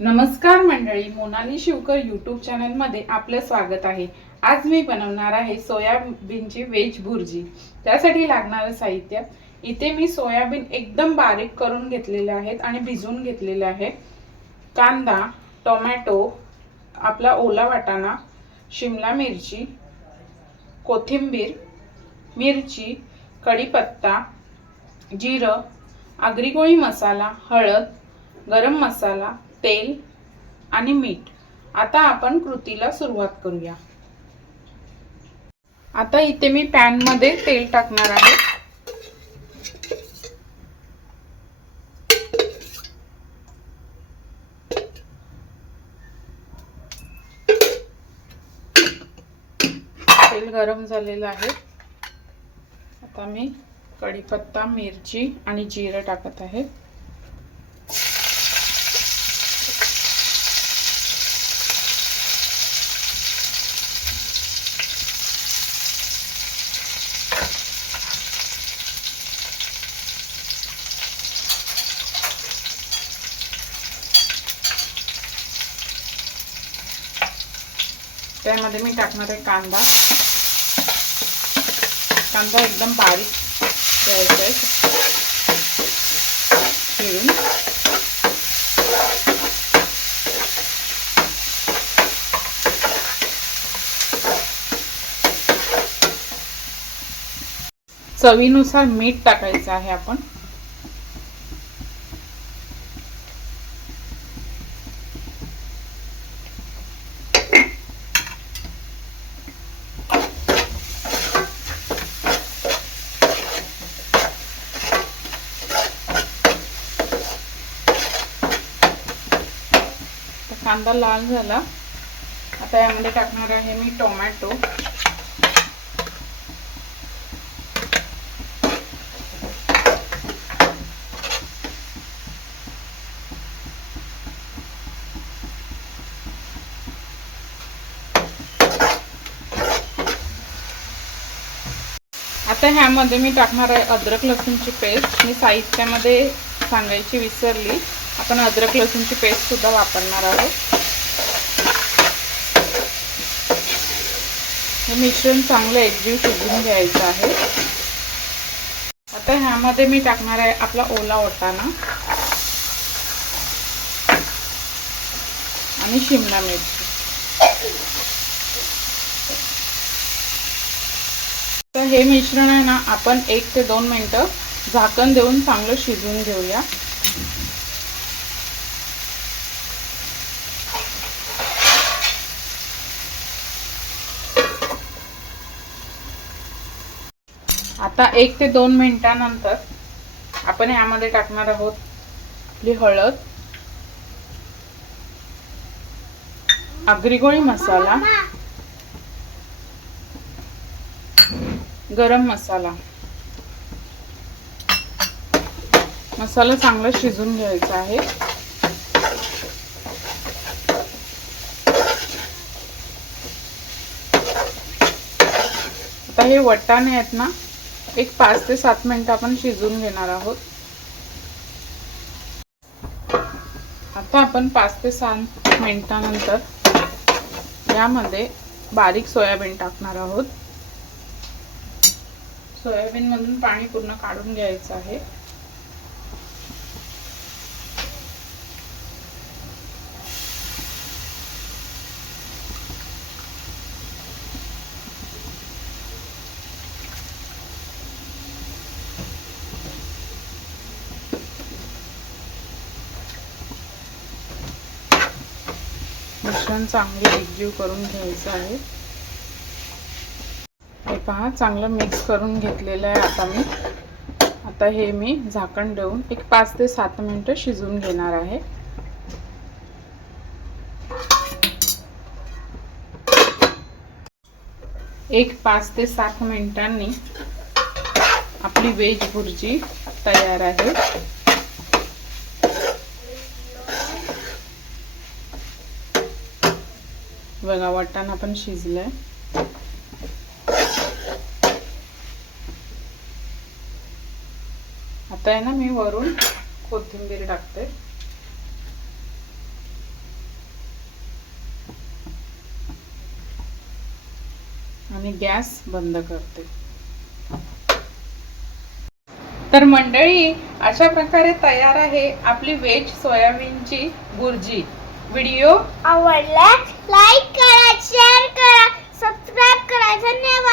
नमस्कार मंडळी मोनाली शिवकर यूट्यूब चॅनलमध्ये आपलं स्वागत आहे. आज मी बनवणार आहे सोयाबीनची व्हेज भुर्जी. त्यासाठी लागणारं साहित्य. इथे मी सोयाबीन एकदम बारीक करून घेतलेले आहेत आणि भिजवून घेतलेले आहे. कांदा टोमॅटो आपला ओला वाटाणा शिमला मिरची कोथिंबीर मिरची कढीपत्ता जिरं आगरी मसाला हळद गरम मसाला तेल आणि मीठ. आता आपण कृतीला सुरुवात करूया. आता इथे मी पॅनमध्ये तेल टाकणार आहे. तेल गरम झालेलं आहे. आता मी कढीपत्ता मिरची आणि जिरं टाकत आहे. त्यामध्ये मी टाकणार आहे कांदा. कांदा एकदम बारीक द्यायचा आहे. चिरून चवीनुसार मीठ टाकायचं आहे आपण. कांदा लाल झाला. आता यामध्ये टाकणार आहे मी टोमॅटो. आता ह्यामध्ये मी टाकणार आहे अद्रक लसूणची पेस्ट. मी साहित्यामध्ये सांगायची विसरली. आपण अद्रक लसूणची पेस्ट सुद्धा वापरणार आहोत. हे मिश्रण चांगलं एकजीव शिजवून घ्यायचं आहे. आता ह्यामध्ये मी टाकणार आहे आपला ओला वाटाणा आणि शिमला मिरची. तर हे मिश्रण आहे ना आपण एक ते दोन मिनटं झाकण देऊन चांगलं शिजवून घेऊया. आता एक ते दोन मिनिटानंतर आपण यामध्ये टाकणार आहोत आपली हळद आगरीगोळी मसाला गरम मसाला. मसाला चांगला शिजून घ्यायचा आहे. आता हे वटाणे आहेत ना एक पाच ते सात मिनिटं आपण शिजवून घेणार आहोत. आता आपण पाच ते सात मिनिटानंतर यामध्ये बारीक सोयाबीन टाकणार आहोत. सोयाबीन मधून पाणी पूर्ण काढून घ्यायचं आहे. मिश्रण चांगले एकजीव करून घ्यायचं आहे. हे पहा चांगलं मिक्स करून घेतलेलं आहे आता मी. आता हे मी झाकण देऊन एक पाच ते सात मिनिटं शिजवून घेणार आहे. एक पाच ते सात मिनिटांनी आपली वेज भुर्जी तयार आहे. बघा वाटाणा पण शिजलाय. आता आहे ना मी वरून कोथिंबीर टाकते. आणि गॅस बंद करते. तर मंडळी अशा प्रकारे तयार आहे आपली वेज सोयाबीनची बुर्जी व्हिडिओ आवडला never